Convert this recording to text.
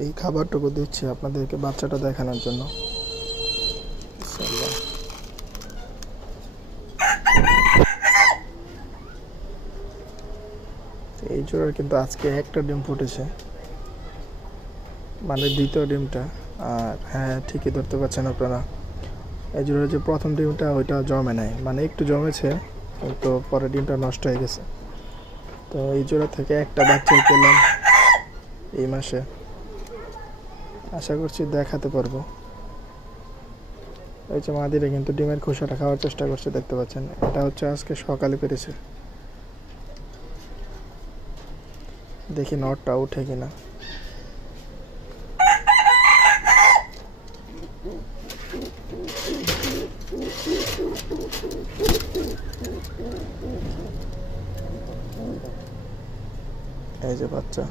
এই খাবারটুকু দিচ্ছি আপনাদেরকে বাচ্চাটা দেখানোর জন্য। এই জোড়ার কিন্তু আজকে একটা ডিম ফুটেছে, মানে দ্বিতীয় ডিমটা। আর হ্যাঁ, ঠিকই ধরতে পারছেন আপনারা, এই জোড়ার যে প্রথম ডিমটা ওইটা জমে নাই, মানে একটু জমেছে কিন্তু পরে ডিমটা নষ্ট হয়ে গেছে। তো এই জোড়া থেকে একটা বাচ্চা পেলাম এই মাসে, আশা করছি দেখাতে পারবো। এই যে মাদিরা কিন্তু ডিমের খোসাটা খাওয়ার চেষ্টা করছে, দেখতে পাচ্ছেন। এটা হচ্ছে আজকে সকালে পেরেছে, দেখি নটটা উঠে কিনা। এই যে বাচ্চা।